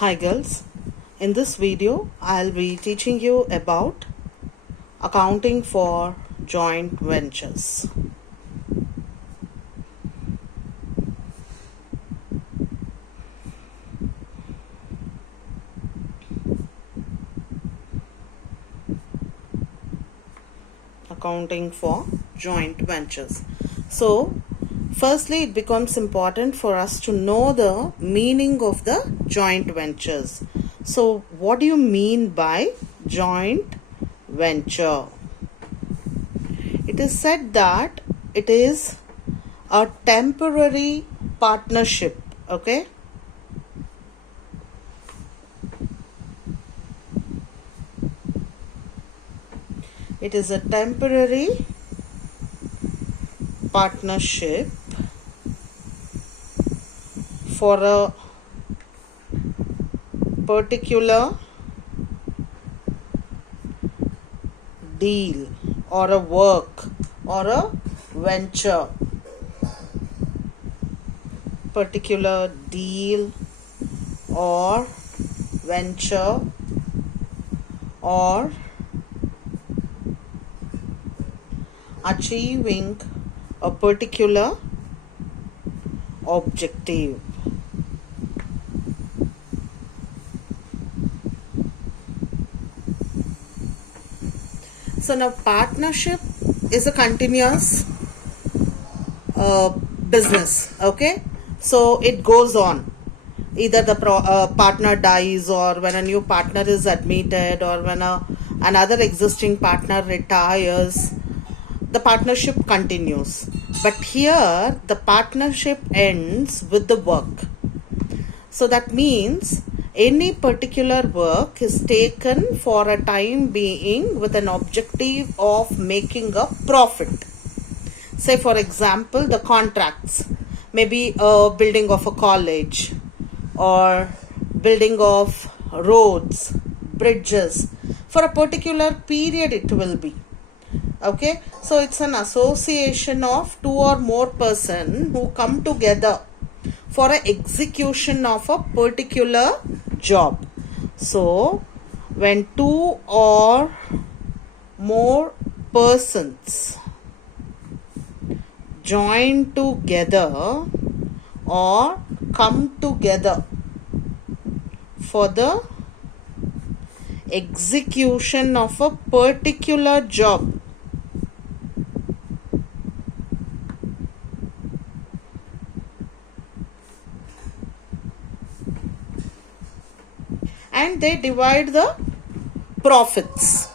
Hi girls, in this video I'll be teaching you about accounting for joint ventures. Accounting for joint ventures. So firstly, it becomes important for us to know the meaning of the joint ventures. So what do you mean by joint venture? It is said that it is a temporary partnership, okay? It is a temporary partnership for a particular deal or a work or a venture. Particular deal or venture or achieving a particular objective. So now partnership is a continuous business, okay? So it goes on. Either the partner dies, or when a new partner is admitted, or when another existing partner retires, the partnership continues. But here the partnership ends with the work. So that means any particular work is taken for a time being with an objective of making a profit. Say for example, the contracts, maybe a building of a college or building of roads, bridges, for a particular period it will be. Okay, so it's an association of two or more person who come together for an execution of a particular job. So when two or more persons join together or come together for the execution of a particular job, and they divide the profits.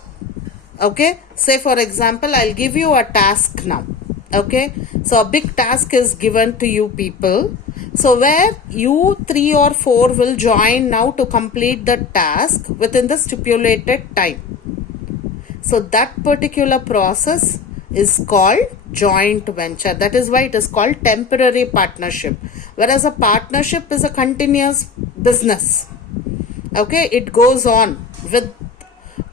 Okay, say for example, I'll give you a task now. Okay, so a big task is given to you people. So where you 3 or 4 will join now to complete the task within the stipulated time. So that particular process is called joint venture. That is why it is called temporary partnership. Whereas a partnership is a continuous business. Okay, it goes on with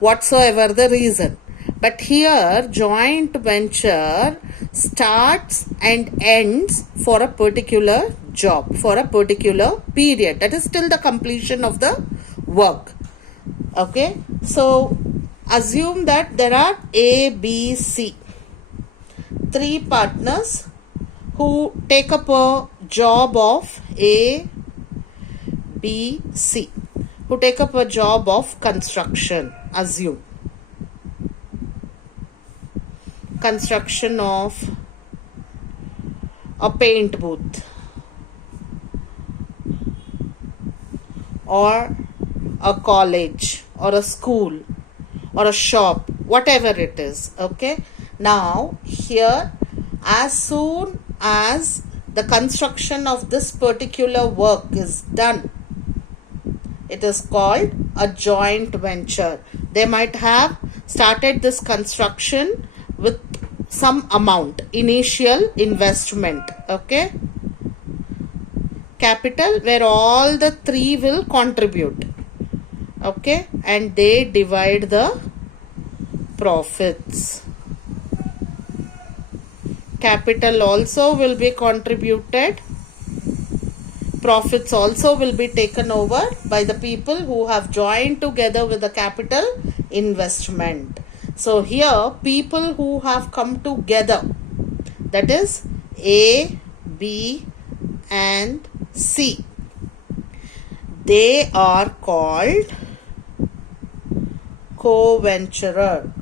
whatsoever the reason. But here joint venture starts and ends for a particular job, for a particular period. That is till the completion of the work. Okay, so assume that there are A, B, C, 3 partners who take up a job of A, B, C, who take up a job of construction. Assume construction of a paint booth or a college or a school or a shop, whatever it is. Okay, now here, as soon as the construction of this particular work is done, it is called a joint venture. They might have started this construction with some amount, initial investment, okay, capital, where all the 3 will contribute, okay, and they divide the profits. Capital also will be contributed, profits also will be taken over by the people who have joined together with the capital investment. So here people who have come together, that is A, B and C, they are called co-venturer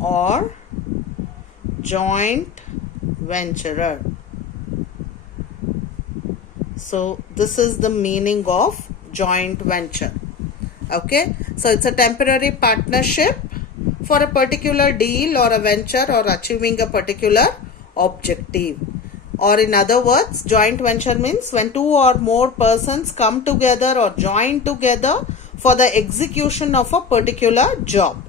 or joint venturer. So this is the meaning of joint venture. Okay, so it's a temporary partnership for a particular deal or a venture or achieving a particular objective. Or in other words, joint venture means when two or more persons come together or join together for the execution of a particular job,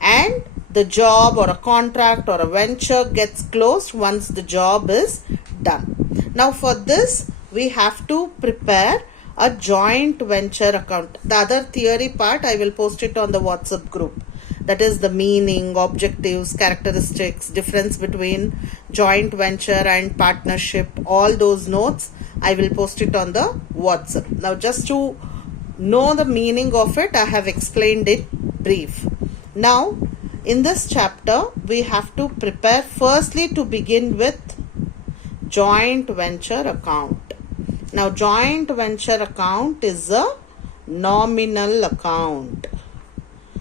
and the job or a contract or a venture gets closed once the job is done. Now for this we have to prepare a joint venture account. The other theory part I will post it on the WhatsApp group. That is the meaning, objectives, characteristics, difference between joint venture and partnership. All those notes I will post it on the WhatsApp. Now just to know the meaning of it, I have explained it brief. Now in this chapter we have to prepare firstly to begin with joint venture account. Now joint venture account is a nominal account.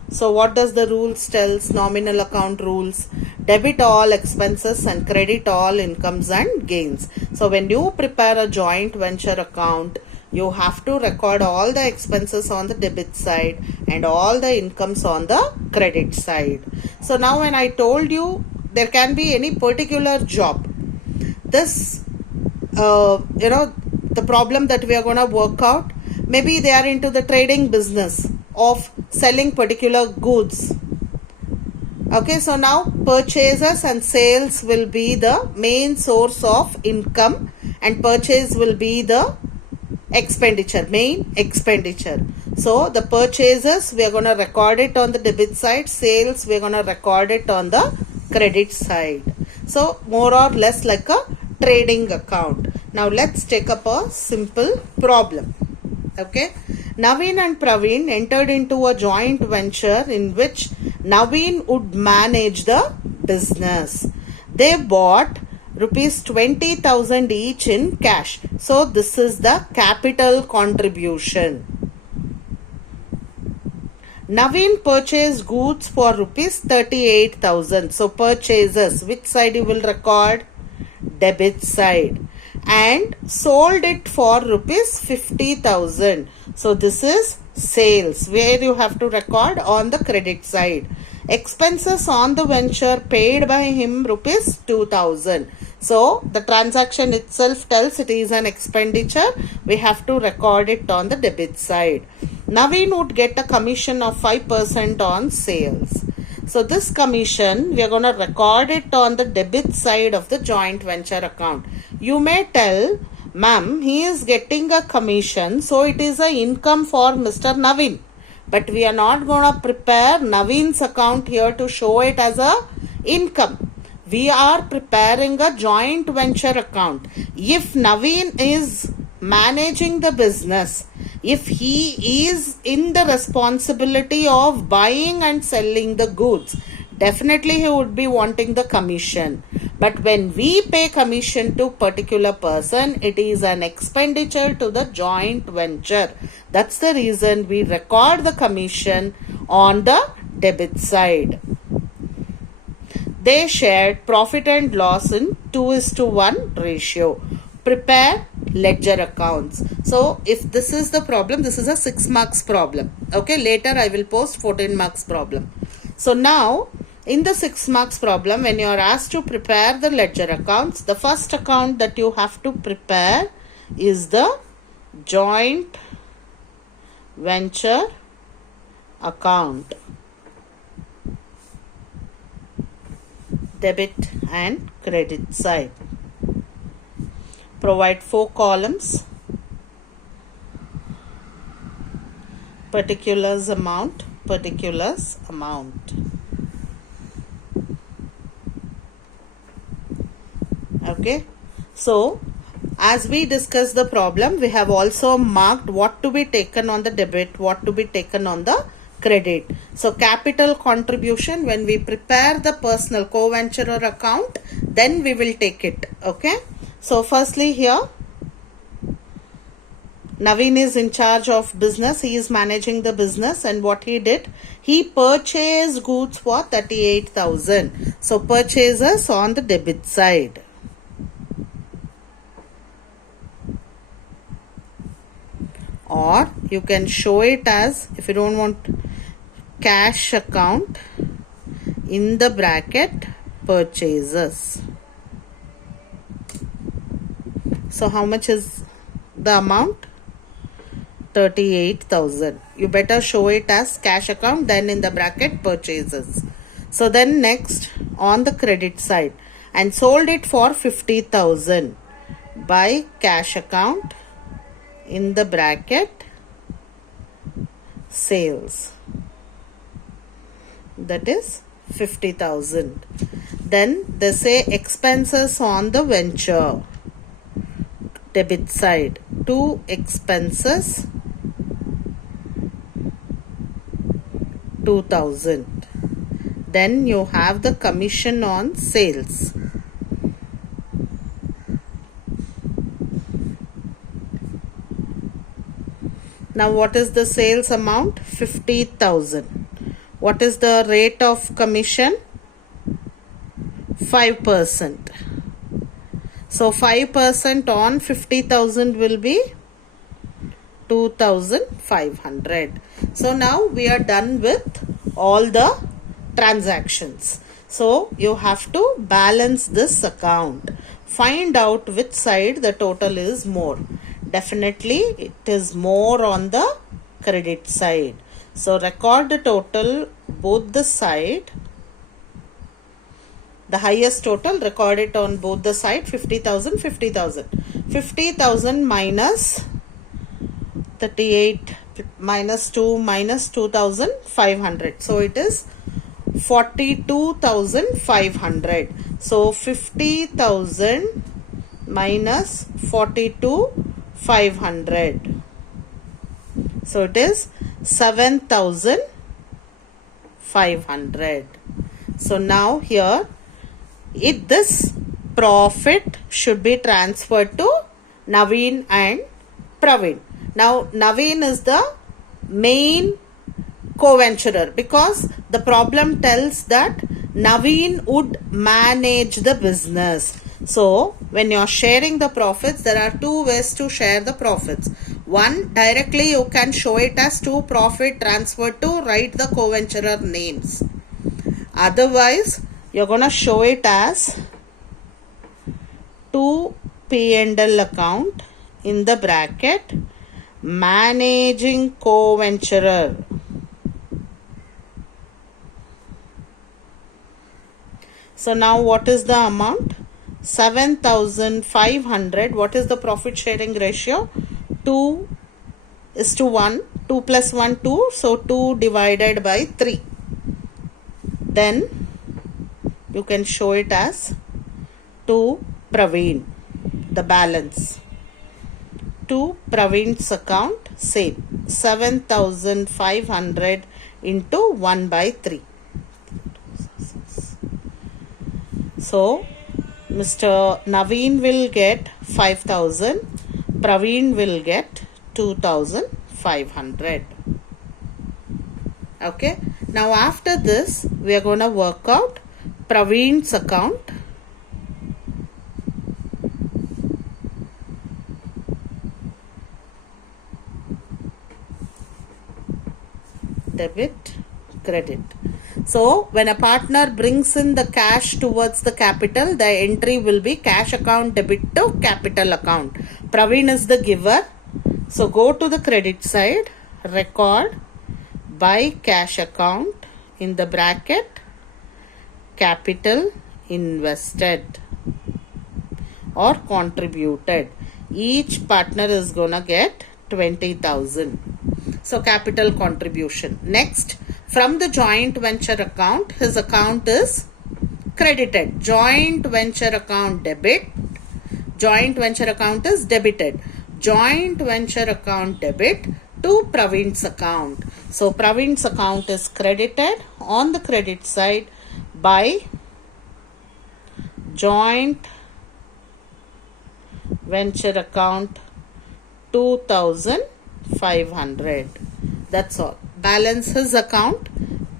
So what does the rules tells? Nominal account rules: debit all expenses and credit all incomes and gains. So when you prepare a joint venture account, you have to record all the expenses on the debit side and all the incomes on the credit side. So now when I told you there can be any particular job, this the problem that we are going to work out, maybe they are into the trading business of selling particular goods. Okay, so now purchases and sales will be the main source of income and purchase will be the expenditure, main expenditure. So the purchases we are going to record it on the debit side, sales we are going to record it on the credit side. So more or less like a trading account. Now let's take up a simple problem. Okay, Naveen and Praveen entered into a joint venture in which Naveen would manage the business. They bought rupees 20,000 each in cash. So this is the capital contribution. Naveen purchased goods for rupees 38,000. So purchases, which side you will record? Debit side. And sold it for rupees 50,000. So this is sales, where you have to record on the credit side. Expenses on the venture paid by him rupees 2,000. So the transaction itself tells it is an expenditure. We have to record it on the debit side. Naveen would get a commission of 5% on sales. So this commission, we are going to record it on the debit side of the joint venture account. You may tell, ma'am, he is getting a commission, so it is a income for Mr. Naveen. But we are not going to prepare Naveen's account here to show it as a income. We are preparing a joint venture account. If Naveen is managing the business, if he is in the responsibility of buying and selling the goods, definitely he would be wanting the commission. But when we pay commission to particular person, it is an expenditure to the joint venture. That's the reason we record the commission on the debit side. They shared profit and loss in 2:1 ratio. Prepare ledger accounts. So if this is the problem, this is a 6 marks problem. Okay, later I will post 14 marks problem. So now in the 6 marks problem, when you are asked to prepare the ledger accounts, the first account that you have to prepare is the joint venture account. Debit and credit side. Provide 4 columns. Particulars amount, particulars amount. Okay. So as we discussed the problem, we have also marked what to be taken on the debit, what to be taken on the credit. So capital contribution, when we prepare the personal co-venturer account, then we will take it. Okay. So firstly here, Naveen is in charge of business. He is managing the business, and what he did, he purchased goods for 38,000. So purchases on the debit side. Or you can show it as, if you don't want, cash account, in the bracket purchases. So how much is the amount? 38,000. You better show it as cash account, then in the bracket purchases. So then next, on the credit side, and sold it for 50,000 by cash account, in the bracket sales, that is 50,000. Then they say expenses on the venture, debit side, to expenses 2,000. Then you have the commission on sales. Now what is the sales amount? 50,000. What is the rate of commission? 5%. So 5% on 50,000 will be 2,500. So now we are done with all the transactions. So you have to balance this account. Find out which side the total is more. Definitely it is more on the credit side. So record the total both the side. The highest total, record it on both the side, 50,000, 50,000. 50,000 minus 38 minus 2 minus 2,500. So it is 42,500. So 50,000 minus 42,500. So it is 7,500. So now here, this profit should be transferred to Naveen and Praveen. Now Naveen is the main co-venturer, because the problem tells that Naveen would manage the business. So when you are sharing the profits, there are two ways to share the profits. One, directly you can show it as to profit transferred to, write the co-venturer names. Otherwise, you're going to show it as to P&L account, in the bracket managing co-venturer. So now what is the amount? 7,500. What is the profit sharing ratio? 2:1. 2 plus 1, 2. So 2 divided by 3. Then you can show it as to Praveen, the balance. To Praveen's account, same. 7,500 into 1 by 3. So Mr. Naveen will get 5,000. Praveen will get 2,500. Okay. Now after this, we are going to work out Praveen's account. Debit, credit. So when a partner brings in the cash towards the capital, the entry will be cash account debit to capital account. Praveen is the giver. So go to the credit side, record by cash account, in the bracket capital invested or contributed. Each partner is gonna get 20,000. So capital contribution. Next, from the joint venture account, his account is credited. Joint venture account debit, joint venture account is debited. Joint venture account debit to Praveen's account. So Praveen's account is credited on the credit side by joint venture account 2,500. That's all. Balance his account.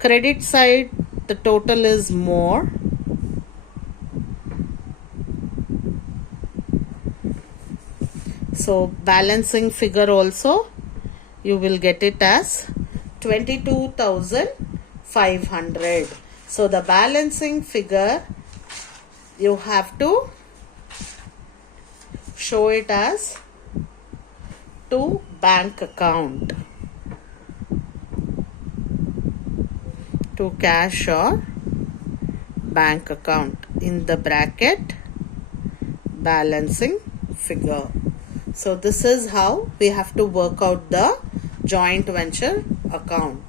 Credit side, the total is more. So balancing figure also you will get it as 22,500. So the balancing figure you have to show it as to bank account, to cash or bank account, in the bracket balancing figure. So this is how we have to work out the joint venture account.